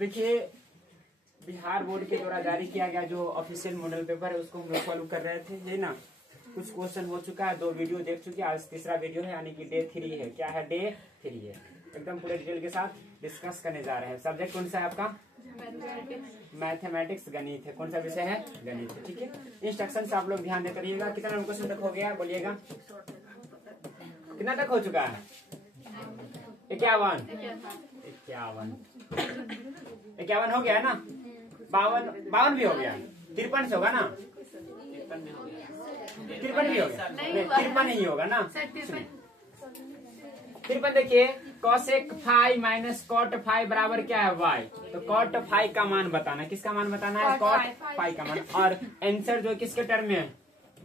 देखिए बिहार बोर्ड के द्वारा जारी किया गया जो ऑफिशियल मॉडल पेपर है उसको हम लोग फॉलो कर रहे थे, ये ना कुछ क्वेश्चन हो चुका है, 2 वीडियो देख चुके हैं, आज तीसरा वीडियो है यानी कि डे 3 है। क्या है? डे 3 है। एकदम पूरे डिटेल के साथ डिस्कस करने जा रहे हैं। सब्जेक्ट कौन सा है आपका? मैथमेटिक्स, गणित है। कौन सा विषय है? गणित है। ठीक है, इंस्ट्रक्शन से आप लोग ध्यान देते रहिएगा। कितना नंबर क्वेश्चन तक हो गया बोलिएगा? कितना तक हो चुका है? 51 हो गया है ना? 52 भी हो गया, 53 से होगा ना? 53 भी हो गया, 53 ही होगा ना? 53 देखिए, cosec phi minus cot phi बराबर क्या है? y। तो cot फाई का मान बताना, किसका मान बताना है? cot फाई का मान। और आंसर जो किसके टर्म में है?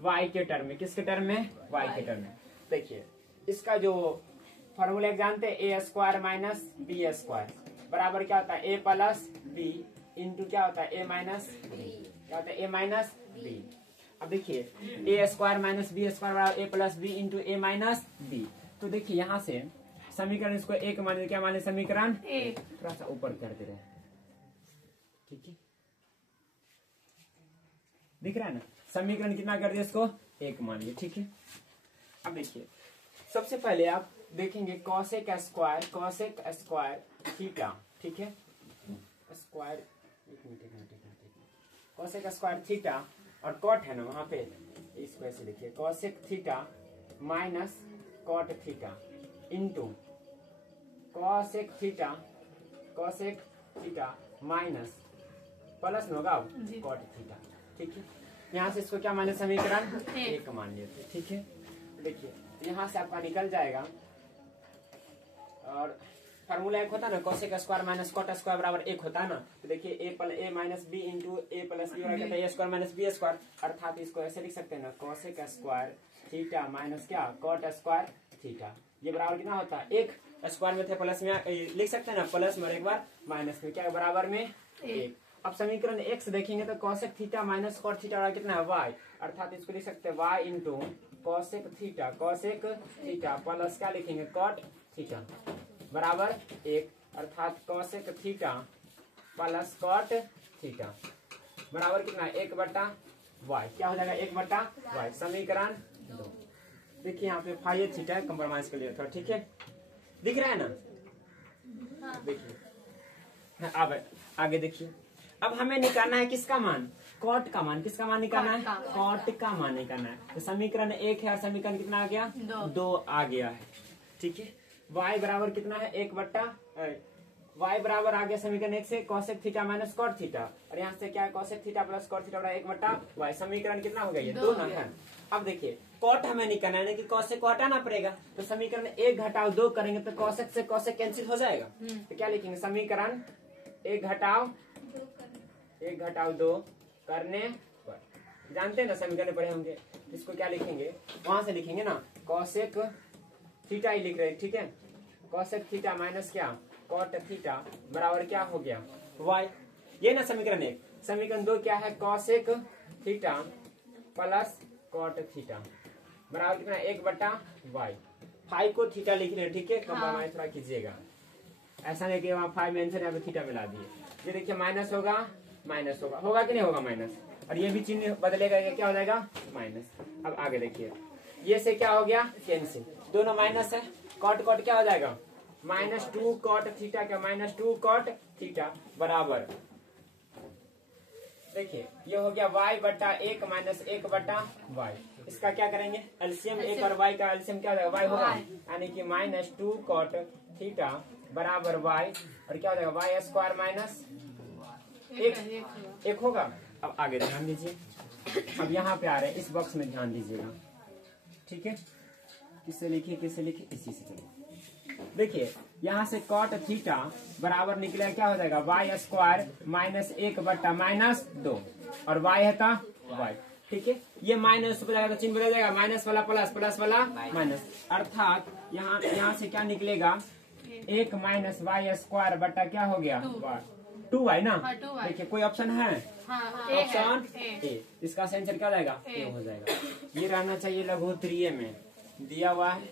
y के टर्म में। किसके टर्म में? y के टर्म में। देखिए इसका जो फॉर्मूला जानते हैं, ए स्क्वायर माइनस बी स्क्वायर बराबर क्या होता है? ए प्लस बी इंटू क्या होता है? ए माइनस बी। क्या होता है? ए माइनस बी। अब देखिए ए स्क्वायर माइनस बी स्क्वायर बराबर ए प्लस बी इंटू ए माइनस बी। तो देखिए यहाँ से समीकरण इसको एक मान, क्या माने? समीकरण थोड़ा सा ऊपर कर दे रहे हैं, ठीक है, दिख रहा है ना? समीकरण कितना कर दिया? इसको एक मान लिया, ठीक है। अब देखिए सबसे पहले आप देखेंगे cosec स्क्वायर थीटा, ठीक है, स्क्वायर cosec स्क्वायर थीटा और cot है ना वहां पे, इसको ऐसे देखिए cosec theta minus cot theta into cosec theta minus plus में होगा cot थीटा, ठीक है। यहाँ से इसको क्या माने? समीकरण एक मान लेते, ठीक है। देखिए यहाँ से आपका निकल जाएगा और फार्मूला एक होता है ना, cosec square minus cot square बराबर एक होता है ना। तो देखिए ए माइनस बी इंटू ए प्लस बी बराबर ए स्क्वायर माइनस बी स्क्वायर, अर्थात इसको ऐसे लिख सकते हैं ना, cosec स्क्वायर थीटा माइनस क्या? cot square theta. ये बराबर कितना होता है? एक स्क्वायर में थे प्लस में लिख सकते हैं ना, प्लस में और एक बार माइनस में, क्या बराबर में? एक। अब समीकरण एक से देखेंगे तो cosec theta minus cot theta बराबर कितना है? y, अर्थात इसको लिख सकते हैं y into cosec theta plus क्या लिखेंगे? cot थीटा बराबर एक, अर्थात cosec theta plus cot theta बराबर कितना? 1/y। क्या हो जाएगा? 1/y। समीकरण 2। देखिए यहाँ पे फाई थीटा कंप्रोमाइज कर लिया था, ठीक है, दिख रहा है ना? देखिए अब आगे देखिए, अब हमें निकालना है किसका मान? cot का मान। किसका मान निकालना है? cot का मान निकालना है। तो समीकरण एक है और समीकरण कितना आ गया? 2 आ गया है, ठीक है। y बराबर कितना है? 1/y बराबर आ गया समीकरण एक से cosec theta minus cot theta, और यहाँ से क्या है? cosec theta plus cot theta बराबर 1/y। समीकरण कितना हो गया? ये 2 ना है। अब देखिए cot हमें निकालना है कि cosec को हटाना पड़ेगा, तो समीकरण 1 घटाओ 2 करेंगे तो cosec से cosec कैंसिल हो जाएगा। तो क्या लिखेंगे? समीकरण 1 घटाओ 2 करने पर, जानते हैं ना समीकरण पढ़े होंगे, इसको क्या लिखेंगे? वहां से लिखेंगे ना, cosec थीटा ही लिख रहे हैं, ठीक है। cosec थीटा माइनस क्या? cot थीटा बराबर क्या हो गया? y। ये ना समीकरण 1। समीकरण 2 क्या है? cosec theta plus cot theta बराबर कितना? 1/y। फाई को थीटा लिख रहे हैं, ठीक है, कंप्रोमाइज थोड़ा कीजिएगा, ऐसा नहीं कि वहाँ फाई में आंसर यहाँ पे थीटा मिला दिए। ये देखिए माइनस होगा कि नहीं होगा? माइनस, और ये भी चिन्ह बदलेगा, ये क्या हो जाएगा? माइनस। अब आगे देखिए, ये से क्या हो गया? कैंसिल, दोनों माइनस है। cot क्या हो जाएगा? -2 cot थीटा क्या? -2 cot थीटा बराबर, देखिए ये हो गया y/1 माइनस 1/y। इसका क्या करेंगे? एलसीएम, एक और y का एलसीएम क्या हो जाएगा? y होगा, यानी कि -2 cot थीटा बराबर y, और क्या हो जाएगा? y स्क्वायर माइनस 1 होगा। अब आगे ध्यान दीजिए, अब यहाँ पे आ रहे हैं, इस बॉक्स में ध्यान दीजिएगा, ठीक है। किससे लिखिए? इसी से चलिए। देखिए यहाँ से cot थीटा बराबर निकलेगा, क्या हो जाएगा? y स्क्वायर माइनस 1/-2, और y है था y, ठीक है। ये माइनस हो जाएगा तो चिन्ह बदल जाएगा, माइनस वाला प्लस, प्लस वाला माइनस, अर्थात यहाँ से क्या निकलेगा? 1 माइनस y स्क्वायर बटा क्या हो गया? 2y ना। देखिए कोई ऑप्शन है? Option A. इसका आंसर क्या हो जाएगा? ए हो जाएगा। ये रहना चाहिए लघुत्तरीय में दिया हुआ है,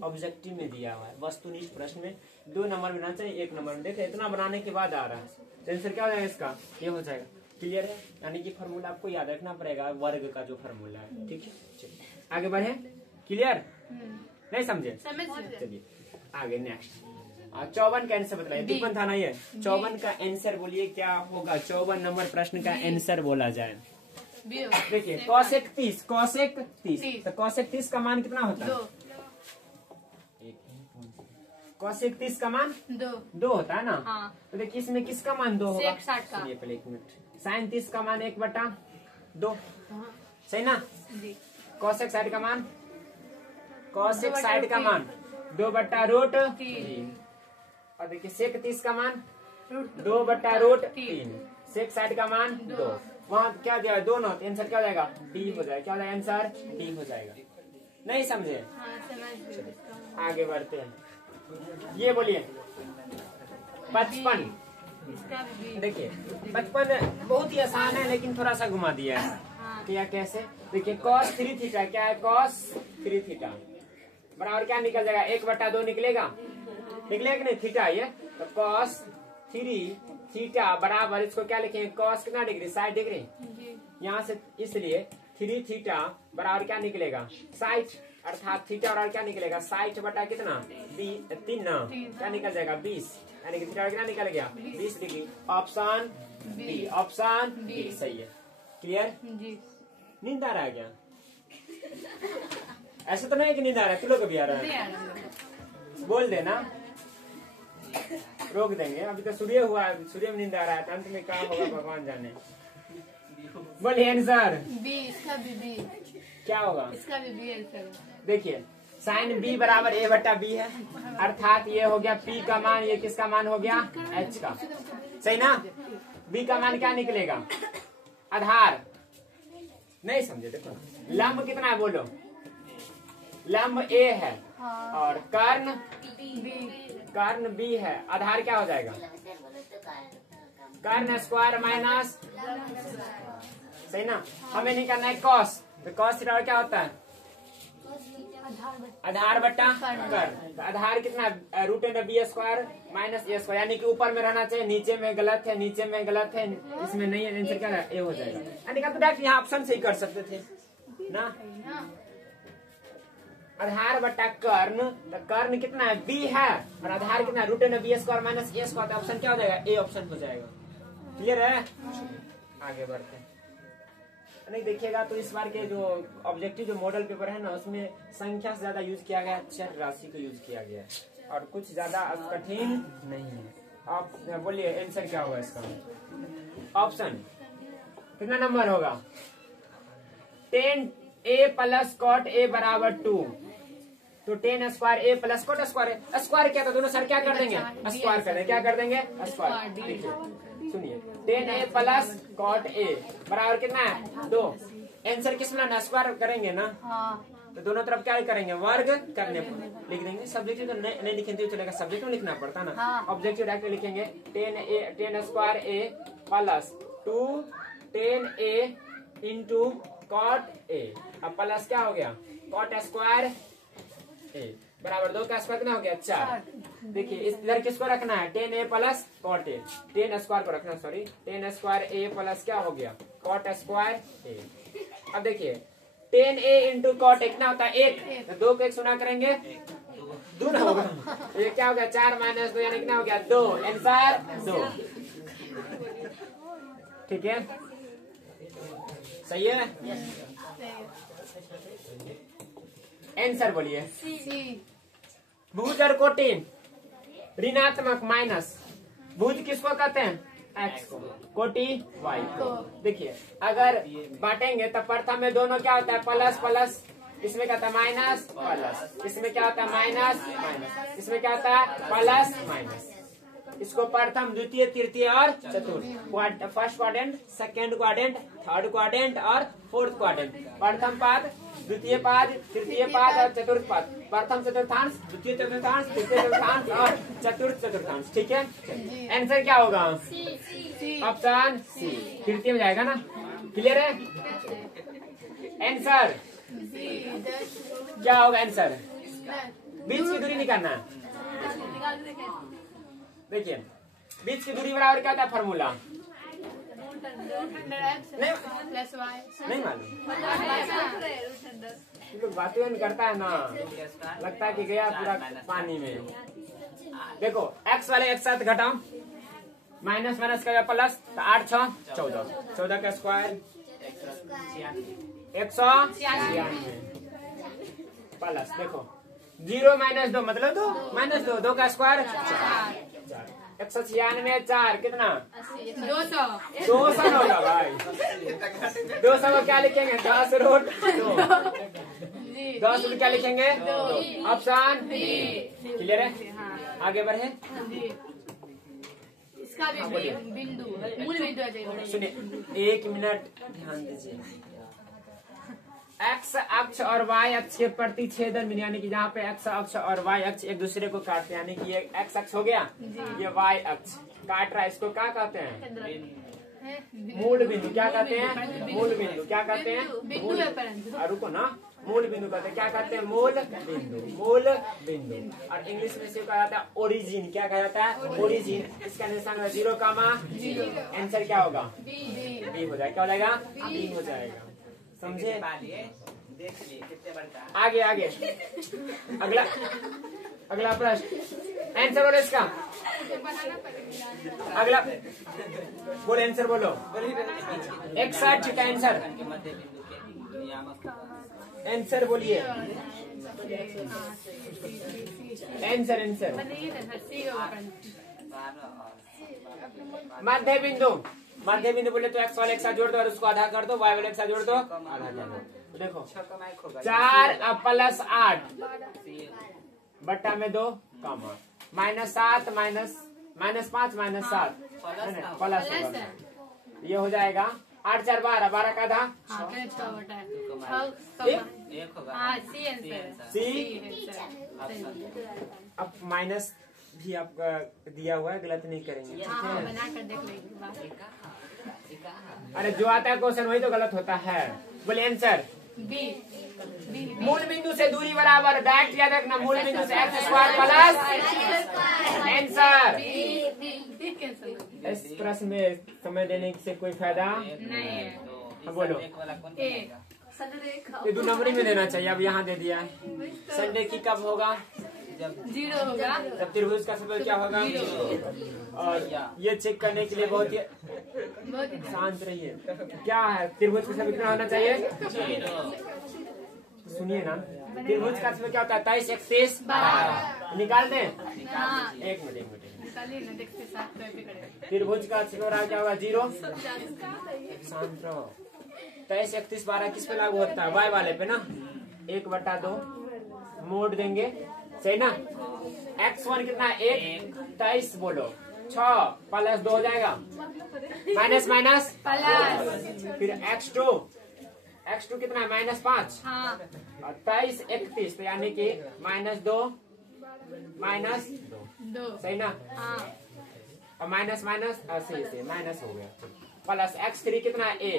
ऑब्जेक्टिव में दिया हुआ है, वस्तुनिष्ठ प्रश्न में 2 नंबर मिलना चाहिए, 1 नंबर। देखे इतना बनाने के बाद आ रहा है, तो आंसर क्या हो जाएगा इसका, ये हो जाएगा। क्लियर है? यानी कि फॉर्मूला आपको याद रखना पड़ेगा, वर्ग का जो फॉर्मूला है। ठीक है, चलिए आगे बढ़े। क्लियर? नहीं समझे? चलिए आगे नेक्स्ट। 54 का आंसर बताइए। तिरपन था ना ये? 54 का आंसर बोलिए क्या होगा? 54 नंबर प्रश्न का आंसर बोला जाए। देखिए कौशिक 30, कौशिक 30, तो कौशिक 30 का मान कितना होता है? कौशिक 30 का मान 2 होता है ना। हाँ। तो देखिए इसमें किसका मान 2 होगा? सुनिए पहले 1 मिनट। साइन 30 का मान 1/2, सही ना। कौशिक साइड का मान, कौशिक साइड का मान 2/√3। और देखिए सेक 30 का मान 2/√3। सेक साइड का मान 2। वहाँ क्या दिया है? दोनों। आंसर क्या हो जाएगा? डी हो जाएगा। क्या हो जाएगा आंसर? डी हो जाएगा। नहीं समझे? आगे बढ़ते हैं। ये बोलिए 55। देखिए 55 बहुत ही आसान है, लेकिन थोड़ा सा घुमा दिया है। क्या कैसे? देखिए cos 3 थीटा, क्या है? cos 3 थीटा बराबर क्या निकल जाएगा? 1/2 निकलेगा, निकलेगा कि नहीं? थीटा ये तो cos 3 थीटा बराबर, इसको क्या लिखेंगे? cos कितना डिग्री? 60 डिग्री। यहाँ से इसलिए 3 थीटा बराबर क्या निकलेगा? 60, अर्थात थीटा बराबर क्या निकलेगा? 60 बटा कितना? 3 ना, क्या निकल जाएगा? 20। यानी कि थीटा कितना निकल गया? 20 degree. Option B, option B सही है। क्लियर? नींद आ रहा है क्या? ऐसा तो नहीं कि नींद आ रहा है, तुम लोग भी आ रहा है? बोल देना, रोक देंगे। अभी तो सूर्य हुआ, सूर्य में नींद आ रहा है, अंत में क्या होगा भगवान जाने। बोलिए आंसर बी। इसका भी क्या होगा? इसका भी आंसर। देखिए साइन बी बराबर a/b है, अर्थात ये हो गया p का मान, ये किसका मान हो गया? h का, सही ना। b का मान क्या निकलेगा? आधार। नहीं समझे? देखो लंब कितना है बोलो? लंब a है और कर्ण b है। आधार क्या हो जाएगा? कर्ण स्क्वायर माइनस, सही ना। हमें निकालना है cos, तो cos थीटा क्या होता है? आधार बटा कर्ण। आधार कितना? √b² माइनस a², यानी कि ऊपर में रहना चाहिए, नीचे में गलत है, नीचे में गलत है, इसमें नहीं है। आंसर क्या है? ए हो जाएगा। यानी कि तो डायरेक्ट यहाँ ऑप्शन से ही कर सकते थे ना। आधार बटा कर्ण, तो कर्ण कितना है? b है, और आधार कितना? √b² माइनस a², तो ऑप्शन क्या हो जाएगा? ए ऑप्शन हो जाएगा। क्लियर है? आगे बढ़ते हैं। नहीं देखिएगा तो इस बार के जो ऑब्जेक्टिव जो मॉडल पेपर है ना, उसमें संख्या से ज्यादा यूज किया गया, चर राशि को यूज किया गया है, और कुछ ज्यादा कठिन नहीं है। आप बोलिए आंसर क्या होगा इसका? ऑप्शन कितना नंबर होगा? 10a + cot a = 2, तो 10² a + cot स्क्वायर। स्क्वायर क्या था? दोनों सर क्या कर देंगे? स्क्वायर कर देंगे। क्या कर देंगे? स्क्वायर। देखिए सुनिए 10a + cot a बराबर कितना है? 2। आंसर किस में स्क्वायर करेंगे ना। तो दोनों तरफ क्या करेंगे? वर्ग करने लिख देंगे। सब्जेक्टिव तो नहीं लिखेंगे तो चलेगा, सब्जेक्ट में लिखना पड़ता ना। ऑब्जेक्टिव डायरेक्ट लिखेंगे 10² a + 2 10a × cot a। अब प्लस क्या हो गया? cot स्क्वायर a बराबर 2 का स्क्वायर कितना हो गया? 4। देखिए इधर किसको रखना है? 10a + cot a, 10 स्क्वायर को रखना, सॉरी 10² a + क्या हो गया? cot square a। अब देखिए 10a × cot a कितना होता है? 1, तो 2 को 1 सुना करेंगे, 2 ना होगा। ये क्या हो गया? 4 - 2 यानी कितना हो गया? 2। आंसर 2। ठीक है, सही है। आंसर बोलिए। भुज और कोटि ऋणात्मक माइनस, भुज किसको कहते हैं? x को, कोटि y को। देखिए अगर बांटेंगे तो प्रथम में दोनों क्या होता है? प्लस प्लस, इसमें क्या होता है? माइनस प्लस, इसमें क्या होता है? माइनस माइनस, इसमें क्या होता है? Plus minus. इसको प्रथम, द्वितीय, तृतीय और चतुर्थ, first quadrant, second quadrant, third quadrant और फोर्थ क्वाड्रेंट। प्रथम पाद, द्वितीय पाद, तृतीय पाद और चतुर्थ पाद। प्रथम चतुर्थांश, द्वितीय चतुर्थांश, तृतीय चतुर्थांश और चतुर्थ चतुर्थांश। ठीक है, आंसर क्या होगा? ऑप्शन सी, तृतीय में जाएगा ना। क्लियर है? आंसर क्या होगा? आंसर बीच की दूरी निकालना है। निकाल के देखें। देखिए बीच की दूरी बराबर क्या होता है फॉर्मूला? नहीं प्लस वाई नहीं मालूम, लोग बातें करता है ना, लगता है कि गया पूरा पानी में। देखो x वाले एक साथ घटाओ, माइनस माइनस का प्लस, तो 8 6 14, 14 का स्क्वायर 196 प्लस। देखो 0 माइनस 2 मतलब 2 माइनस 2, 2 का स्क्वायर 196 4 कितना? 200 200 होगा भाई। 200 को क्या लिखेंगे? 10 रूट 2। 10 रूट क्या लिखेंगे? ऑप्शन क्लियर है? आगे बढ़े। इसका भी बिंदु मूल बिंदु आ जाएगा। सुनिए 1 मिनट ध्यान दीजिए। एक्स अक्ष और वाई अक्ष के प्रतिच्छेदन में, यानी कि जहाँ पे एक्स अक्ष और वाई अक्ष एक दूसरे को काटते हैं, यानी कि ये एक्स अक्ष हो गया, ये वाई अक्ष काट रहा है, इसको क्या कहते हैं? मूल बिंदु। क्या कहते हैं? मूल बिंदु। क्या कहते हैं? बिंदु है परंतु। रुको ना, मूल बिंदु कहते हैं। क्या कहते हैं? मूल बिंदु। मूल बिंदु और इंग्लिश में से कहा जाता है ओरिजिन। क्या कहा जाता है? ओरिजिन। इसका निशान 0, आंसर क्या होगा? बी हो जाएगा। क्या हो जाएगा? बी हो जाएगा। समझे? आगे आगे अगला प्रश्न, आंसर बोलो इसका। अगला बोलो, आंसर बोलो। 61 का आंसर, आंसर बोलिए। आंसर मध्य बिंदु। मध्य बिंदु बोले तो x वाले एक साथ जोड़ दो और उसको आधा कर दो, y वाले एक साथ जोड़ दो आधा कर दो। देखो 4 प्लस 8 बट्टा में 2 कॉमा -7 -5 -7 प्लस ये हो जाएगा 8 4 12, 12 का आधा सी। अब माइनस भी आपका दिया हुआ है, गलत नहीं करेंगे। बना कर देख लेंगे। अरे जो आता है क्वेश्चन वही तो गलत होता है। बोले आंसर बी। मूल बिंदु से दूरी बराबर, डायरेक्ट याद रखना, मूल बिंदु से x स्क्वायर प्लस आंसर। इस प्रश्न में समय देने से कोई फायदा नहीं है। बोलो ये 2 नंबरी में देना चाहिए। अब यहाँ दे दिया है। संडे की कब होगा? 0 होगा। तब त्रिभुज का सफल क्या होगा? और ये चेक करने के लिए बहुत ही शांत रहिए। क्या है त्रिभुज का सफल कितना होना चाहिए? सुनिए ना, त्रिभुज का सफल क्या होता है? 23 31 12 निकाल दें। एक मिनट त्रिभुज का सफल क्या होगा? 0। शांत रहो। 23 31 12 किस पे लागू होता है? वाई वाले पे ना। 1/2 मोड़ देंगे, सही ना। x1 कितना है? 1। 23 बोलो 6 प्लस 2 हो जाएगा, माइनस माइनस प्लस। फिर x2 कितना है? -5। और 23 31 तो यानी कि -2 सही ना। और माइनस से माइनस हो गया, प्लस x3 कितना है? a।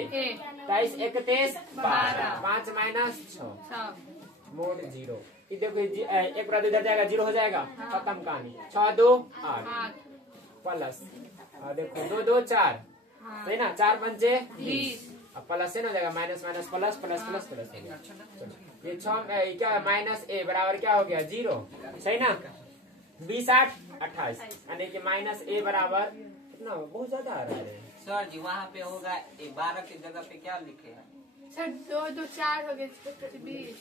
23 31 12 5 -6 मोड 0। देखो एक बार इधर जाएगा 0 हो जाएगा, खत्म कहानी। 6 2 8 प्लस देखो 2 2 4 सही ना। 4 5 20 प्लस से ना हो जाएगा, minus minus plus plus plus plus हो गया। ये 6 क्या -a बराबर क्या हो गया? 0 सही ना। 20 8 28 यानी कि -a बराबर कितना? बहुत ज्यादा आ रहा है सर जी। वहाँ पे होगा 12 की जगह पे क्या लिखे हैं? सर 2 2 4 हो गए 20।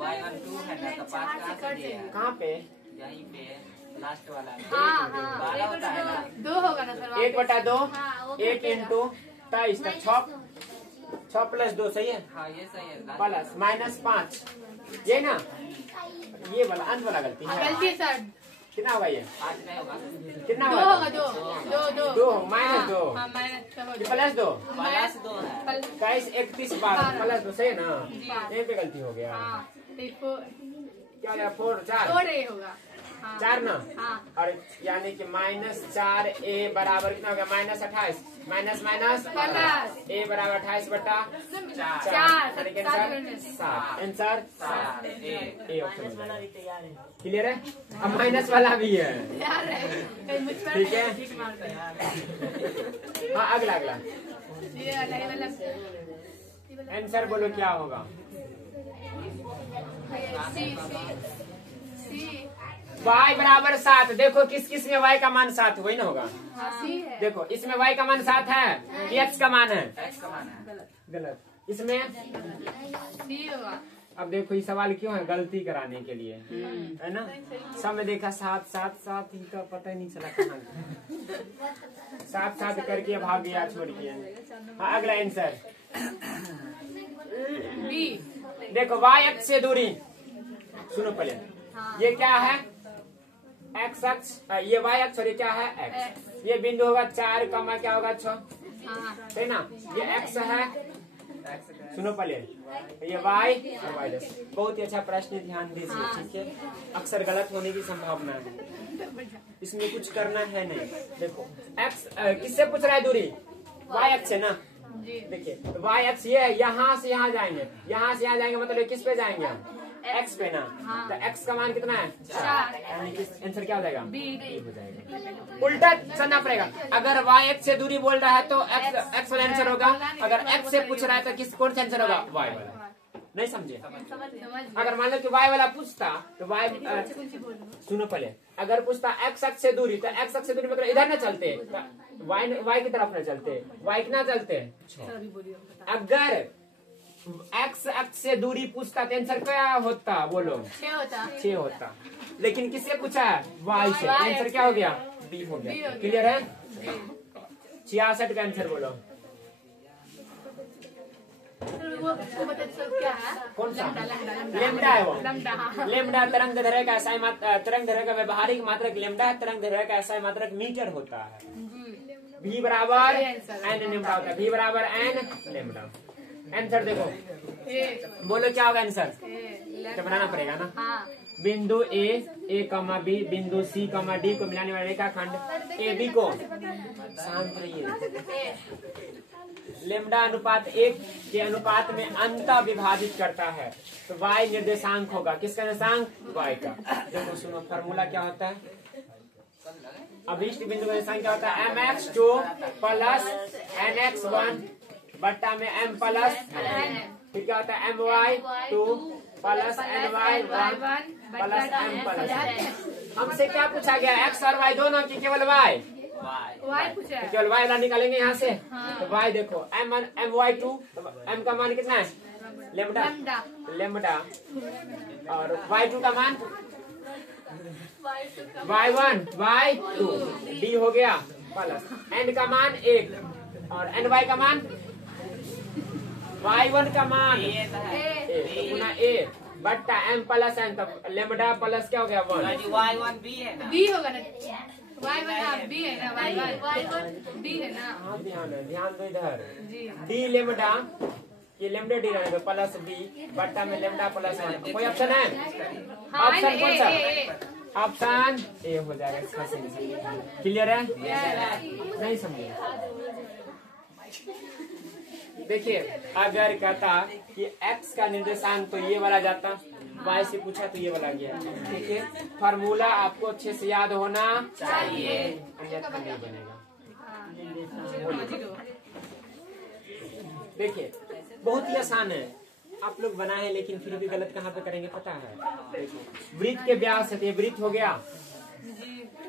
y1 2 है ना, तो 5 कहाँ से दिया है? कहाँ पे? यहीं पे लास्ट वाला में। हाँ 12 होता है ना। 2 होगा ना सर? 1/2 8 इंटू 23 तक 6 प्लस 2 सही है। हाँ ये सही है। प्लस -5 ये ना, ये वाला अंत वाला गलती है। गलती सर। कितना होगा ये? 5 नहीं होगा। कितना 2 होगा? होगा। 2 -2 माइनस प्लस 2 प्लस 2 है। 23 31 12 प्लस 2 सही है ना। यहीं पे गलती हो गया। क्या हो गया? 4 4 4 होगा। 4 ना, हाँ। और यानी कि -4a बराबर कितना हो गया? -28 माइनस माइनस प्लस a बराबर 28 बटा 4 चार। यानी कि आंसर 7 ए ऑप्शन हो जाएगा। क्लियर है? अब माइनस वाला भी है, यार कहीं मुझ पर ठीक है? ठीक मारते हैं। हाँ अगला अगला ये वाला आंसर बोलो क्या होगा? सी सी y बराबर 7। देखो किस किस में y का मान 7 वही ना होगा? सी है। देखो इसमें y का मान 7 है कि x का मान है? x का मान है। गलत। इसमें सी होगा। अब देखो ये सवाल क्यों है? गलती कराने के लिए, है ना? सब में देखा 7 7 7 ही का पता ही नहीं चला कहाँ 7 7 करके भाग गया छोड़ के। हाँ अगला आंसर बी। देखो y अक्ष से दूरी, सुनो पहले, ये क्या है? x अक्ष, ये y अक्ष और ये क्या है? x। ये बिंदु होगा 4 कमा क्या होगा 6, हाँ है ना? ये x है, सुनो पहले, ये y और y'। बहुत ही अच्छा प्रश्न, ध्यान दीजिए, ठीक है? अक्सर गलत होने की संभावना है, इसमें कुछ करना है नहीं। देखो x किससे पूछ रहा है दूरी? y अक्ष है ना? जी। देखिए तो y अक्ष ये है, यहाँ से यहाँ जाएंगे, यहाँ से यहाँ जाएंगे मतलब किस पे जाएंगे हम? x पे ना। तो x का मान कितना है? 4, यानी कि आंसर क्या हो जाएगा? बी हो जाएगा। उल्टा चलना पड़ेगा, अगर y x से दूरी बोल रहा है तो x वाला आंसर होगा, अगर x से पूछ रहा है तो किस कौन सा आंसर होगा? y वाला। नहीं समझे? अगर मान लो कि y वाला पूछता तो y सुनो पहले, अगर पूछता x अक्ष से दूरी तो x अक्ष से दूरी मतलब इधर ना चलते, y की तरफ ना चलते, y की ना चलते। अगर x अक्ष से दूरी पूछता तो आंसर क्या होता? बोलो 6 होता। 6 होता। लेकिन किससे पूछा है? y से, आंसर क्या हो गया? b हो गया। क्लियर है? 66 का आंसर बोलो। वो बता दो क्या है? कौन सा? लैम्डा लेमडा है वो। लैम्डा हाँ। लेमडा तरंग दैर्घ्य का ऐसा तरंग दैर्घ्य का व्यवहारिक मात्रक लेमडा है, तरंग दैर्घ्य का ऐसा मात्रक मीटर होता है। v बराबर n लेमडा होता है, v बराबर n लेमडा। आंसर देखो, बोलो क्या होगा आंसर? तो बनाना पड़ेगा ना। हाँ बिंदु a कमा b, बिंदु c कमा d को मिलाने वाला रेखाखंड ए बी को, शांत रहिए, लेमडा अनुपात 1 के अनुपात में अंत विभाजित करता है तो y निर्देशांक होगा। किसका निर्देशांक? y का। देखो सुनो फॉर्मूला क्या होता है? अभीष्ट बिंदु का निर्देशांक क्या होता है? mx2 प्लस nx1 बट्टा में m प्लस n। फिर क्या होता है? my2 plus ny1 plus m plus n। हमसे क्या पूछा गया? x और y दोनों की केवल y? वाई पूछा है। केवल y वाला निकालेंगे यहाँ से। तो y देखो my2, m का मान कितना है? लेमडा। लेमडा और y2 का मान y1 y2 d हो गया प्लस n का मान 1 और ny का मान y1 का मान पुनः a बट्टा m प्लस n। तो लेमडा प्लस क्या हो गया? 1। y1 b है ना? बी होगा ना? वाई वन बी है ना? वाई वन बी है ना? हाँ ध्यान है, ध्यान दो इधर। जी डी लेमडा, ये लेमडा डी रहेगा प्लस बी बट्टा में लेमडा प्लस 1। कोई ऑप्शन है? ऑप्शन कौन सा? ऑप्शन ए हो जाएगा। क्लियर है? नहीं समझे? देखिए अगर कहता कि x का निर्देशांक तो ये वाला जाता, y से पूछा तो ये वाला गया। ठीक है, फार्मूला आपको अच्छे से याद होना चाहिए, अन्यथा नहीं बनेगा। देखिए बहुत ही आसान है, आप लोग बनाए हैं लेकिन फिर भी गलत कहाँ पे करेंगे पता है? देखो वृत्त के व्यास है, वृत्त हो गया,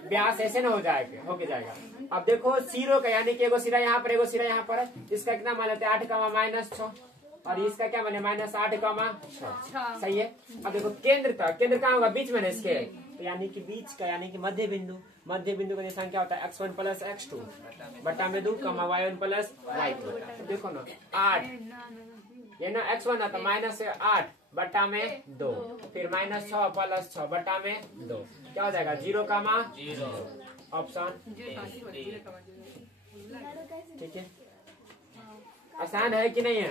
व्यास ऐसे ना हो जाएगा, होके जाएगा। अब देखो सिरों का, यानी कि एगो सिरा यहाँ पर, एगो सिरा यहाँ पर, इसका कितना मान लेते हैं? 8, -6 और इसका क्या माने? -8, सही है। अब देखो केंद्र तक, केंद्र कहाँ होगा? बीच में ना इसके, तो यानी कि बीच का, यानी कि मध्य बिंदु, मध्य बिंदु का निशान क्या होता है? x1 प्लस x2 बटा में 2 y1 प्लस y2। देखो ना 8, ये ना x1 तो -8 बटा में 2, फिर -6 प्लस 6 बटा में 2, क्या हो जाएगा? 0, ऑप्शन। ठीक है, आसान है कि नहीं है?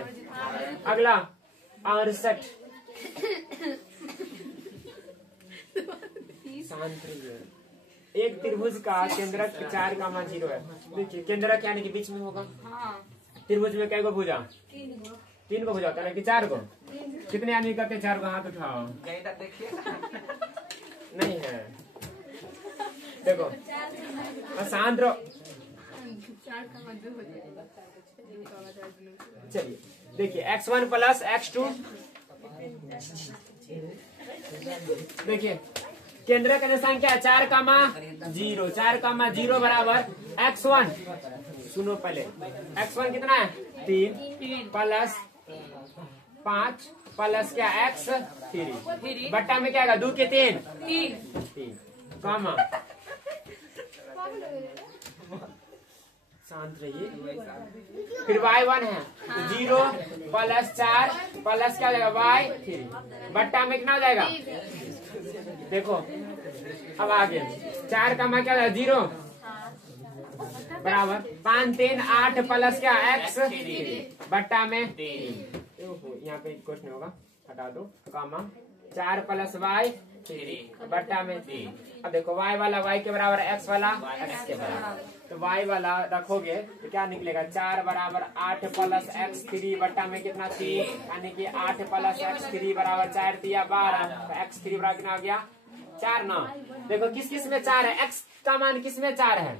अगला 68, शांत रहिए। एक त्रिभुज का केंद्रक 4,0 है। देखिए केंद्रक यानी कि बीच में होगा। त्रिभुज में कई गो भुजा? 3 गो भुजा होता है कि 4 गो? कितने आदमी करते हैं 4 गो? हाथ उठाओ। देखिए नहीं है। देखो शांत रहो। चलिए देखिए x1 प्लस x2। देखिए केंद्र का संख्या 4,0 4,0 बराबर x1। सुनो पहले x1 कितना है? 3 प्लस 5 प्लस क्या x3 बट्टा में क्या आएगा? 2 के 3 कामा। शांत रहिए। फिर y1 है 0 प्लस 4 प्लस क्या हो जाएगा? y3 बट्टा में कितना हो जाएगा? देखो अब आगे 4 का क्या हो जाएगा? 0 बराबर 5 3 8 प्लस क्या x बट्टा में 3। यहाँ पे क्वेश्चन होगा, हटा दो कामा। 4 प्लस y बट्टा में 3। अब देखो y वाला y के बराबर, x वाला x के बराबर, तो y वाला रखोगे तो क्या निकलेगा? 4 बराबर 8 प्लस x3 बट्टा में कितना? 3, यानी कि 8 प्लस x3 बराबर 4 दिया 12, तो x3 बराबर कितना आ गया? 4 ना। देखो किस किस में 4 है? x का मान किस में 4 है?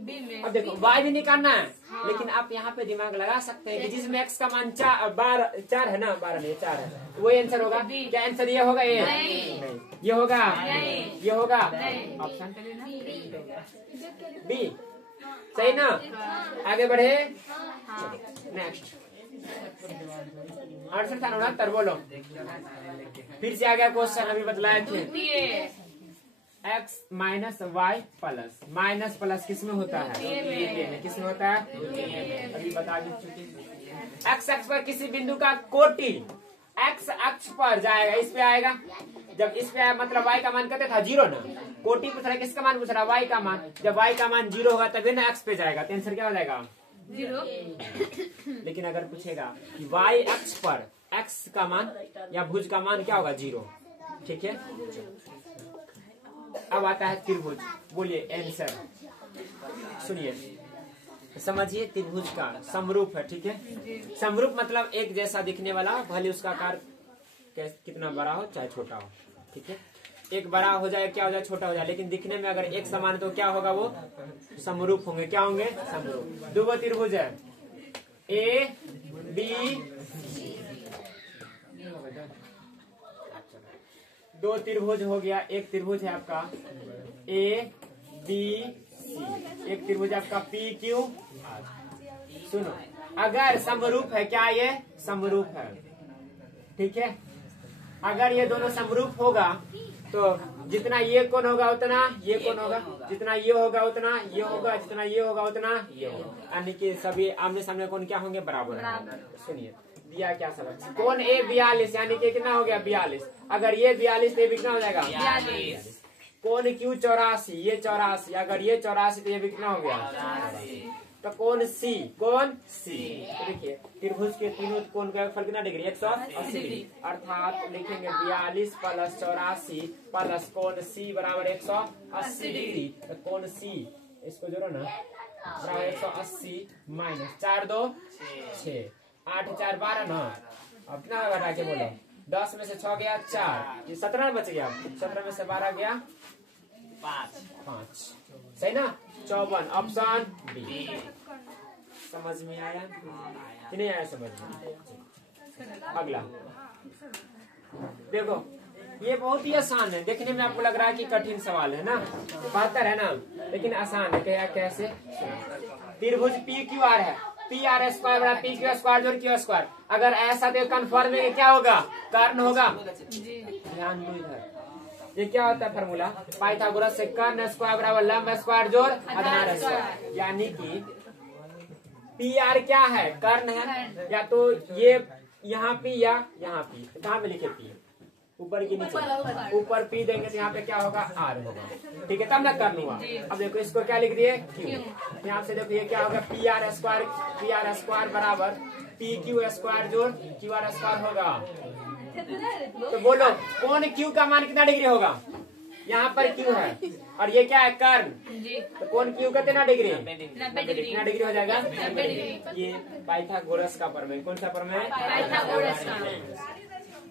अब देखो y भी निकालना है, लेकिन आप यहाँ पे दिमाग लगा सकते हैं कि जिसमें x का मान 4 है ना, 12 नहीं 4 है, तो वही आंसर होगा। क्या आंसर ये होगा? ये नहीं, ये होगा, ये होगा ऑप्शन बी। सही ना? आगे बढ़े। नेक्स्ट आंसर था 69। बोलो फिर से आ गया क्वेश्चन, अभी बतलाए थे। x minus Y plus, minus plus किस में होता है? किस में होता है? अभी बता दी। x अक्ष पर किसी बिंदु का कोटि x अक्ष पर जाएगा, इस पे आएगा। जब इस पे आया मतलब y का मान कहते था 0 ना। कोटि पूछ रहा है, किसका मान पूछ रहा है? y का मान। जब y का मान 0 होगा तभी ना x पे जाएगा, तो आंसर क्या हो जाएगा? 0। लेकिन अगर पूछेगा कि y अक्ष पर x का मान या भुज का मान क्या होगा? 0। ठीक है। अब आता है त्रिभुज। बोलिए आंसर। सुनिए समझिए, त्रिभुज का समरूप है। ठीक है। समरूप मतलब एक जैसा दिखने वाला, भले उसका आकार कितना बड़ा हो चाहे छोटा हो। ठीक है। एक बड़ा हो जाए क्या हो जाए? छोटा हो जाए, लेकिन दिखने में अगर एक समान तो क्या होगा? वो समरूप होंगे। क्या होंगे? समरूप। 2 त्रिभुज है ए बी, 2 त्रिभुज हो गया। एक त्रिभुज है आपका ए बी सी, एक त्रिभुज आपका पी क्यू आर। सुनो अगर समरूप है, क्या ये समरूप है? ठीक है। अगर ये दोनों समरूप होगा तो जितना ये कोण होगा उतना ये कोण होगा, जितना ये होगा उतना ये होगा, जितना ये होगा उतना ये होगा, यानी कि सभी आमने सामने कोण क्या होंगे? बराबर। सुनिए दिया क्या सबक? कोण ए 42, यानी कि कितना हो गया? 42। अगर ये 42 तो ये भी कितना हो जाएगा? 42। कोण क्यू 84, ये 84, अगर ये 84 तो ये भी कितना हो गया? तो कोण सी, कोण सी। तो देखिए त्रिभुज के तीनों कोण का फल कितना डिग्री? 180 डिग्री। अर्थात लिखेंगे 42 प्लस 84 प्लस कोण सी बराबर 180 डिग्री। तो कोण सी इसको जोड़ो ना, बराबर 180 माइनस 4 2 6, 8 4 12 ना। अब कितना घटा के बोलो? 10 में से 6 गया 4, ये 17 बच गया। 17 में से 12 गया 5। सही ना? 54 ऑप्शन बी। समझ में आया कि नहीं आया? समझ में। अगला देखो, ये बहुत ही आसान है। देखने में आपको लग रहा है कि कठिन सवाल है ना, बेहतर है ना, लेकिन आसान है। क्या कैसे? त्रिभुज पी क्यू आर है, पी आर स्क्वायर बराबर पी क्यू स्क्वायर जोड़ क्यू स्क्वायर। अगर ऐसा तो कन्फर्म है क्या होगा? कर्ण होगा। ध्यान दो इधर, ये क्या होता है फॉर्मूला? पाइथागोरस से कर्ण स्क्वायर बराबर लंब स्क्वायर जोड़ आधार स्क्वायर। यानी कि पी आर क्या है? कर्ण है। या तो ये यहाँ पी या यहाँ पी, कहाँ पे लिखे पी? ऊपर की नीचे? ऊपर पी देंगे तो यहाँ पे क्या होगा? आर होगा। ठीक है, तब ना कर्ण हुआ। अब देखो इसको क्या लिख दिए? क्यू। यहाँ से देखो ये क्या होगा? पी आर स्क्वायर बराबर पी क्यू स्क्वायर जोड़ क्यू आर स्क्वायर होगा। तो बोलो कोण क्यू का मान कितना डिग्री होगा? यहाँ पर क्यू है और ये क्या है कर्ण। जी तो कौन क्यू का कितना डिग्री? 90 डिग्री। कितना डिग्री हो जाएगा? 90 डिग्री। ये पाइथागोरस का प्रमेय। कौन सा प्रमेय? पाइथागोरस का।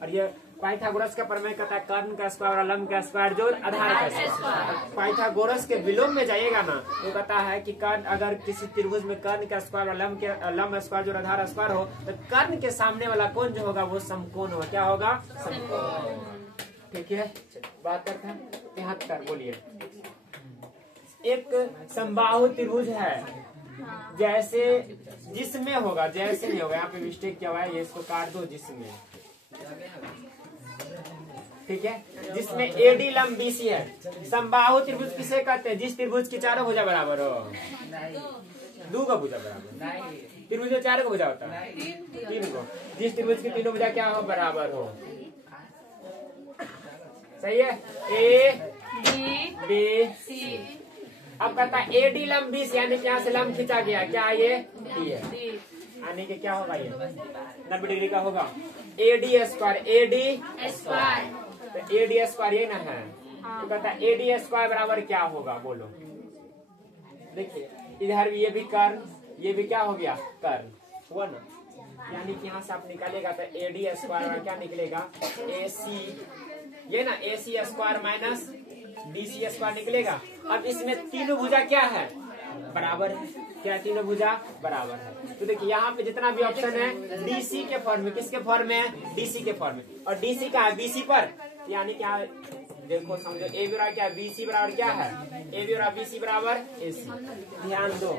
और ये पाइथागोरस का प्रमेय कहता है कर्ण का स्क्वायर और लंब का स्क्वायर जोड़ आधार का स्क्वायर। पाइथागोरस के विलोम में जाइएगा ना तो कहता है कि कर्ण अगर किसी त्रिभुज में कर्ण का स्क्वायर और लंब स्क्वायर जोड़ आधार स्क्वायर हो तो कर्ण के सामने वाला कोण जो होगा वो समकोण होगा। क्या होगा? समकोण। ठीक है, बात करते हैं 73। बोलिए। एक समबाहु त्रिभुज है, जैसे जिसमें होगा, जैसे नहीं होगा, यहाँ पे मिस्टेक क्या हुआ है, ये इसको काट दो। जिसमें, ठीक है, जिसमें एडी लंब बीसी है। समबाहु त्रिभुज किसे कहते हैं? जिस त्रिभुज की चारों भुजा बराबर हो। दो का भुजा बराबर, त्रिभुज में 4 का भुजा होता है, 3 को। जिस त्रिभुज की तीनों भुजा क्या हो? बराबर हो। सही है। A B C. अब कहता है एडी लंब बीसी, यानी यहाँ से लंब खींचा गया, क्या ये डी है, यानी कि क्या होगा? ये 90 डिग्री का होगा। एडी स्क्वायर, एडी स्क्वायर, तो एडी स्क्वायर ये ना है। तो कहता है एडी स्क्वायर बराबर क्या होगा? बोलो। देखिए इधर भी ये भी कर्ण, ये भी क्या हो गया? कर्ण हुआ ना। यानी कि यहाँ से आप निकालेगा तो एडी स्क्वायर और क्या निकलेगा? AC, ये ना AC square minus BC square निकलेगा। अब इसमें तीनों भुजा क्या है? बराबर है। क्या तीनों भुजा बराबर है? तो देखिए यहाँ पे जितना भी ऑप्शन है DC के फॉर्म में, किसके फॉर्म में? DC के फॉर्म में। और DC का है BC पर, यानी क्या? देखो समझो, ए बराबर क्या है? BC बराबर क्या है? AB बराबर BC बराबर AC। ध्यान दो,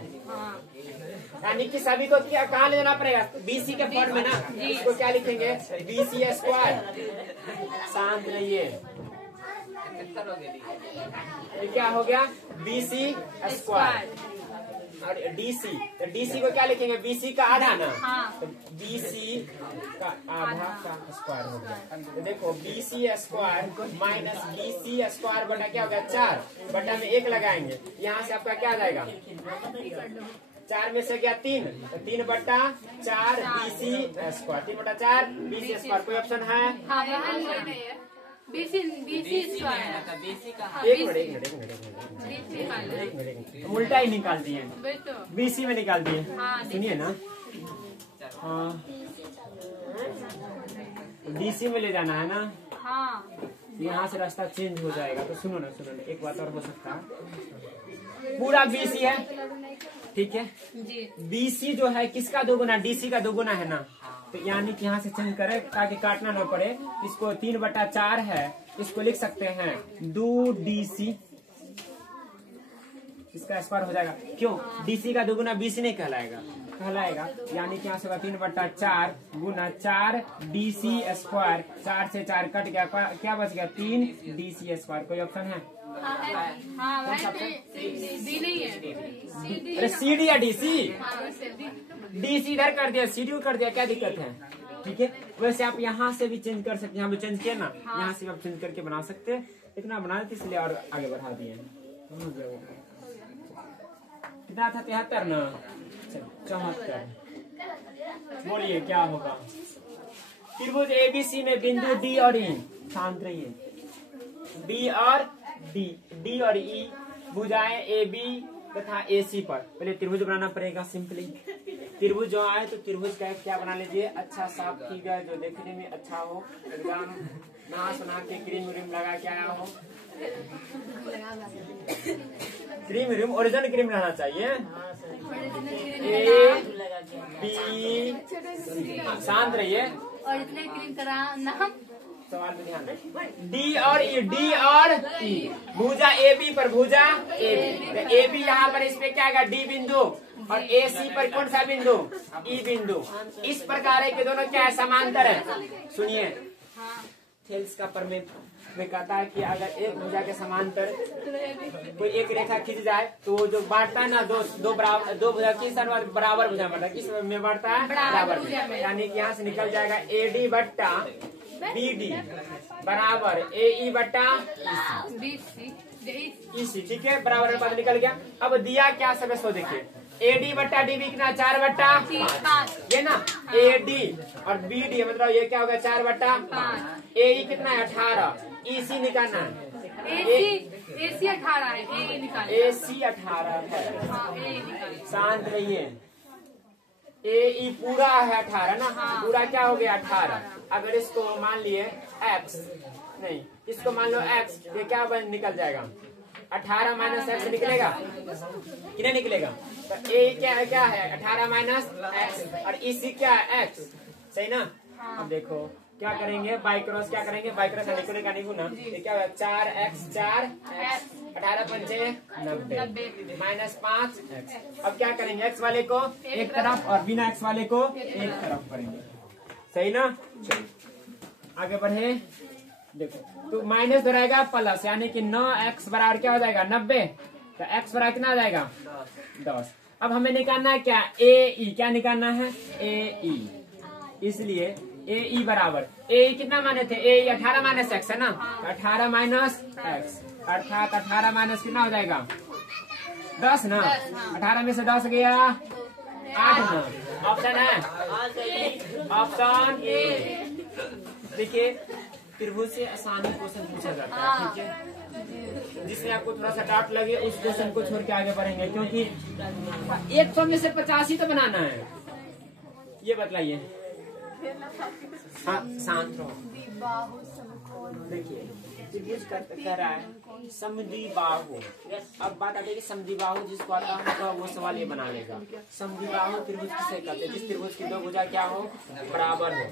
यानी कि सभी को क्या कहाँ ले जाना पड़ेगा? BC के फॉर्म में ना। इसको क्या लिखेंगे? BC square. शांत रहिए, ये क्या हो गया? BC स्क्वायर और DC, तो DC को क्या लिखेंगे? BC का आधा ना। तो BC का आधा का स्क्वायर हो गया। तो देखो BC square minus BC square बटा क्या हो गया? 4 बटा में 1 लगाएंगे, यहाँ से आपका क्या आ जाएगा? 4 में से गया 3, तो 3 बटा 4 BC स्क्वायर, 3 बटा 4 BC स्क्वायर। कोई ऑप्शन है? BC square. एक मिनट, उल्टा ही निकाल दिए, BC में निकाल दिए। सुनिए ना, हाँ BC में ले जाना है ना। यहाँ से रास्ता चेंज हो जाएगा। तो सुनो ना, एक बात और हो सकता है। पूरा BC है, ठीक है। BC जो है किसका दोगुना? DC का दोगुना है ना। तो यानी कि यहाँ से चेंज करें ताकि काटना न पड़े। इसको 3 बटा 4 है, इसको लिख सकते हैं 2DC, इसका स्क्वायर हो जाएगा। क्यों? DC का दोगुना BC नहीं कहलाएगा। यानी कि यहाँ से 3 बटा 4 गुना 4 DC स्क्वायर, 4 से 4 कट गया, क्या बच गया? 3 DC स्क्वायर। कोई ऑप्शन है? अरे CD या DC? DC इधर कर दिया, CD कर दिया, क्या दिक्कत है? ठीक है, वैसे आप यहाँ से भी चेंज कर सकते हैं। यहाँ पे चेंज किया ना, यहाँ से आप चेंज करके बना सकते हैं। इतना बना देते इसलिए और आगे बढ़ा दिए। कितना था? 73 ना, 74। बोलिए क्या होगा? त्रिभुज ABC में बिंदु D और E, शांत रहिए, B और D और E भुजाएं AB तथा AC पर। पहले त्रिभुज बनाना पड़ेगा। सिंपली त्रिभुज जो आए तो त्रिभुज का क्या बना लीजिए? अच्छा साफ फिगर जो देखने में अच्छा हो, एकदम नहा सुना के क्रीम व्रीम लगा के आया हो। क्रीम व्रीम ओरिजिनल क्रीम रहना चाहिए। A B, शांत रहिए, ओरिजिनल क्रीम का नाम। सवाल पे ध्यान D और E भुजा AB पर, भुजा AB। तो AB यहाँ पर इस पे क्या आएगा? D बिंदु, और AC पर कौन सा बिंदु? E बिंदु। इस प्रकार है कि दोनों क्या है? समांतर है। सुनिए, थेल्स का प्रमेय में कहता है कि अगर एक भुजा के समांतर कोई एक रेखा खींच जाए तो वो जो बांटता है ना, दो भुजा किस बराबर भुजा बढ़ता है? किस में बढ़ता है? बराबर में। यानी कि यहाँ से निकल जाएगा AD बट्टा BD बराबर AE बट्टा EC। ठीक है, बराबर बात निकल गया। अब दिया क्या सब सो देखिए, AD बट्टा DB कितना? 4 बट्टा 5। ये ना AD और BD मतलब ये क्या हो गया? 4 बट्टा 5। AE कितना है? 18। EC निकालना है, AC 18 है, A निकालिए। AC 18 है। हाँ, A निकालिए। शांत रहिए। AE पूरा है 18 ना, पूरा क्या हो गया 18। अगर इसको मान लिए x, नहीं इसको मान लो x, ये क्या निकल जाएगा 18 माइनस एक्स निकलेगा कि नहीं निकलेगा। तो A क्या है 18 माइनस एक्स और EC क्या है x, सही ना। अब देखो क्या करेंगे, बाई क्रॉस क्या करेंगे, बाई क्रॉस निकलने का नहीं ना, ये क्या होगा 4x 4x 18 पंचे 90 माइनस 5x। अब क्या करेंगे x वाले को एक तरफ और बिना x वाले को एक तरफ करेंगे, सही ना। चलिए आगे बढ़े। देखो तो माइनस हो रहेगा प्लस, यानी कि 9x बराबर क्या हो जाएगा 90। तो x बराबर कितना आ जाएगा 10। अब हमें निकालना है क्या AE, क्या निकालना है AE। इसलिए AE बराबर AE कितना माने थे, AE 18 माइनस एक्स है ना, 18 माइनस एक्स अर्थात 18 माइनस कितना हो जाएगा 10 ना। 18 में से 10 गया 8 ना। ऑप्शन है ऑप्शन ए। देखिए त्रिभुज से आसानी क्वेश्चन पूछा जाता है, ठीक है। जिसमें आपको थोड़ा सा डाउट लगे उस क्वेश्चन को छोड़ के आगे बढ़ेंगे, क्योंकि 100 में से 50 ही तो बनाना है। ये बतलाइए। हाँ शांत रहो। देखिए त्रिभुज कह रहा है समद्विबाहु। अब बात आती है कि समद्विबाहु जिसको आता होगा वो सवाल ये बना लेगा। समद्विबाहु त्रिभुज किसे कहते हैं, जिस त्रिभुज की दो भुजा क्या हो बराबर हो,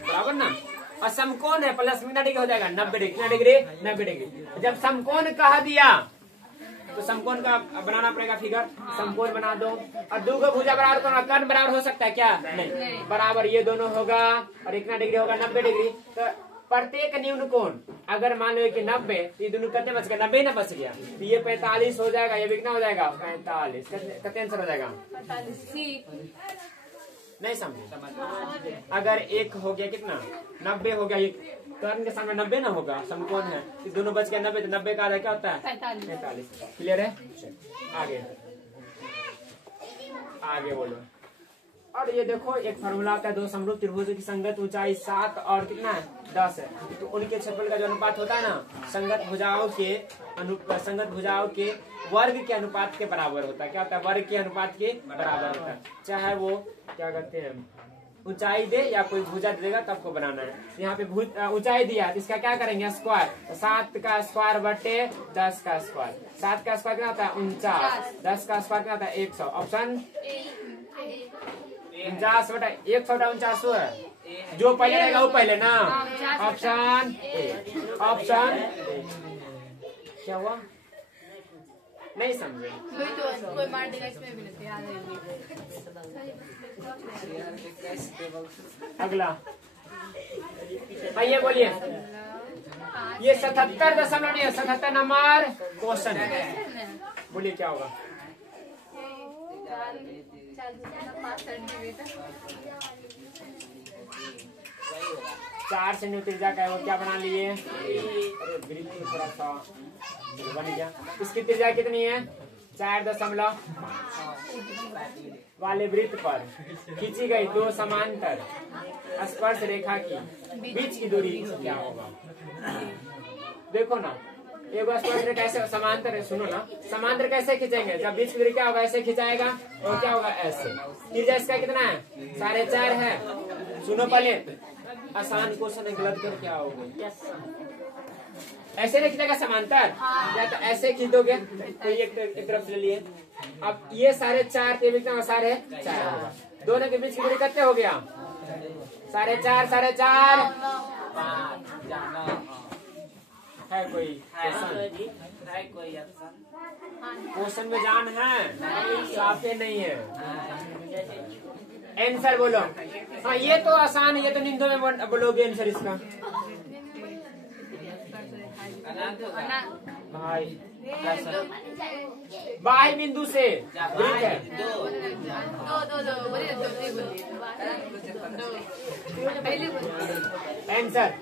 बराबर ना। और समकोण है प्लस कितना डिग्री हो जाएगा 90 डिग्री, कितना डिग्री 90 डिग्री। जब समकोण कह दिया तो समकोण का बनाना पड़ेगा फिगर, समकोण बना दो। और दो भुजा बराबर कौन, कर्ण बराबर हो सकता है क्या, नहीं बराबर ये दोनों होगा और कितना डिग्री होगा 90 डिग्री। तो प्रत्येक न्यून कोण अगर मान लो कि 90, ये दोनों कितने बच गया 90 ना बच गया, तो ये 45 हो जाएगा, ये भी कितना हो जाएगा 45। कितने आंसर हो जाएगा नहीं समझे। अगर एक हो गया कितना 90 हो गया, ये कर्ण के सामने 90 ना होगा, समकोण है, इस दोनों बच गया 90, तो 90 का आधा क्या होता है 45। क्लियर है। आगे आगे बोलो। और ये देखो एक फार्मूला आता है, दो समरूप त्रिभुजों की संगत ऊंचाई 7 और कितना है 10 है, तो उनके क्षेत्रफल का जो अनुपात होता है ना संगत भुजाओं के वर्ग के अनुपात के बराबर होता है। क्या होता है वर्ग के अनुपात के बराबर होता है, चाहे वो क्या कहते हैं ऊंचाई दे या कोई भुजा दे देगा तब को बनाना है। यहाँ पे ऊंचाई दिया है तो इसका क्या करेंगे स्क्वायर, तो 7 का स्क्वायर बटे 10 का स्क्वायर। 7 का स्क्वायर कितना होता है 49, 10 का स्क्वायर कितना होता है 100। ऑप्शन 49 बटा 100 49 है, जो पहले रहेगा वो पहले ना। Option A. ऑप्शन क्या हुआ नहीं समझे। कोई मार देगा इसमें भी नहीं याद है। अगला भैया बोलिए। ये 77 नहीं है, 77 नंबर क्वेश्चन है। बोलिए क्या होगा। 4 सेंटीमीटर त्रिज्या का है, वो क्या बना लिए, अरे वृत्त थोड़ा सा बन गया। इसकी त्रिज्या कितनी है 4.5 वाले वृत्त पर खींची गई 2 समांतर स्पर्श रेखा की बीच की दूरी क्या होगा। देखो ना एगो स्पर्श रेखा ऐसे समांतर है, सुनो ना समांतर कैसे खींचेंगे, जब बीच की दूरी क्या होगा ऐसे खिंचाएगा और क्या होगा ऐसे। त्रिज्या इसका कितना है 4.5 है। सुनो पहले आसान क्वेश्चन गलत कर क्या होगा, ऐसे नहीं खींचेगा समांतर या तो ऐसे खींचोगे, कोई एक तरफ ले लिए। अब ये 4.5 कितना 4.5 होगा, दोनों के बीच की दूरी कितने हो गया 4.5 है। कोई क्वेश्चन में जान है साफे नहीं है। आंसर बोलो। हाँ ये तो आसान है, ये तो निंदो में बोलोगे आंसर इसका। भाई बाह्य बिंदु से आंसर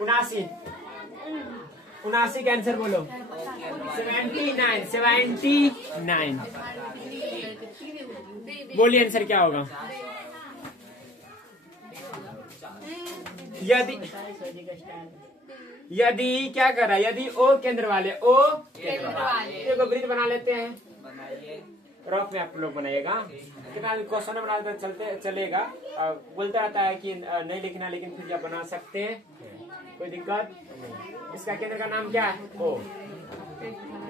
79 का आंसर बोलो। 79 बोलिए आंसर क्या होगा। यदि यदि क्या कर रहा है, यदि ओ केंद्र वाले एक वृत्त बना लेते हैं, बनाइए। रफ में आप लोग बनाइएगा, कितना भी क्वेश्चन बनाते चलते चलेगा। बोलता रहता है कि नहीं लिखना, लेकिन फिर आप बना सकते हैं, कोई दिक्कत नहीं। इसका केंद्र का नाम क्या है, ओ।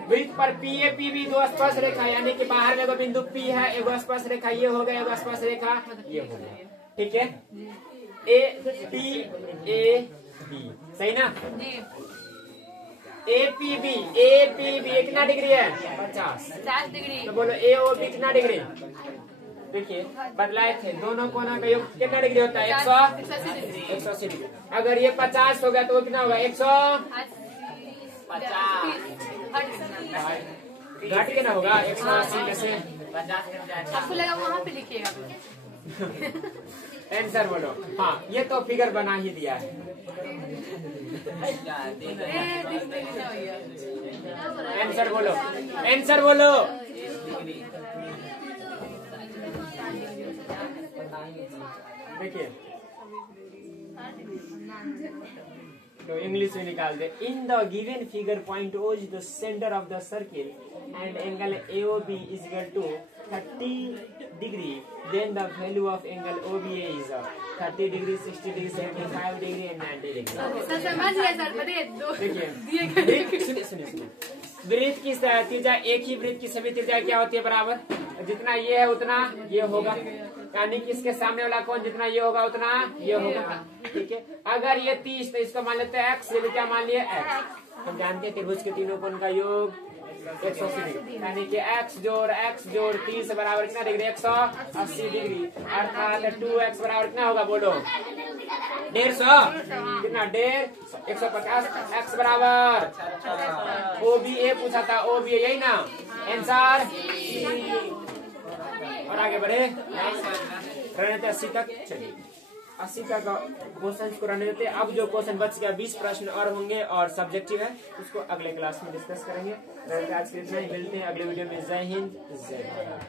वृत्त पर पी ए पी बी दो स्पर्श रेखा, यानी कि बाहर में एगो बिंदु पी है, एगो स्पर्श रेखा ये हो गया, एगो स्पर्श रेखा ये हो गया, ठीक है। ए पी ए बी, सही ना। ए पी बी कितना डिग्री है, 50 डिग्री। तो बोलो ए ओ बी कितना डिग्री। देखिए बदलाए थे, दोनों कोनों का योग कितना डिग्री होता है, 180 डिग्री। अगर ये 50 हो गया तो वो कितना होगा, 150 घट के ना होगा 180 में से 50 आपको लगा वहाँ पे लिखिएगा। आंसर बोलो। हाँ ये तो फिगर बना ही दिया है। आंसर बोलो, आंसर बोलो। देखिए तो इंग्लिश में निकाल दे। In the given figure point O is the centre of the circle and angle AOB is equal to 30 degree, then the value of angle OBA is 30 degree, 60 degree, 75 degree and 90 degree। समझ गया sir, देखिए सुनिए, वृत्त की त्रिज्या, एक ही वृत्त की सभी त्रिज्या क्या होती है, बराबर। जितना ये है उतना ये होगा, यानी कि इसके सामने वाला कोण जितना ये होगा उतना ये होगा, ठीक है। अगर ये 30 तो इसको मान लेते हैं x, ये भी क्या मान लिए x। हम जानते हैं त्रिभुज के तीनों कोण का योग 180 डिग्री, यानी कि x जोड़ 30 बराबर कितना डिग्री, 180 डिग्री। अर्थात 2x बराबर कितना होगा, बोलो 150, कितना 150, 150। x बराबर OBA पूछा था, OBA यही ना आंसर। और आगे बढ़े, रहने थे 80 तक। चलिए 80 तक क्वेश्चन को रहने देते। अब जो क्वेश्चन बच गया 20 प्रश्न और होंगे और सब्जेक्टिव है, उसको अगले क्लास में डिस्कस करेंगे। आज के लिए मिलते हैं अगले वीडियो में। जय हिंद, जय भारत।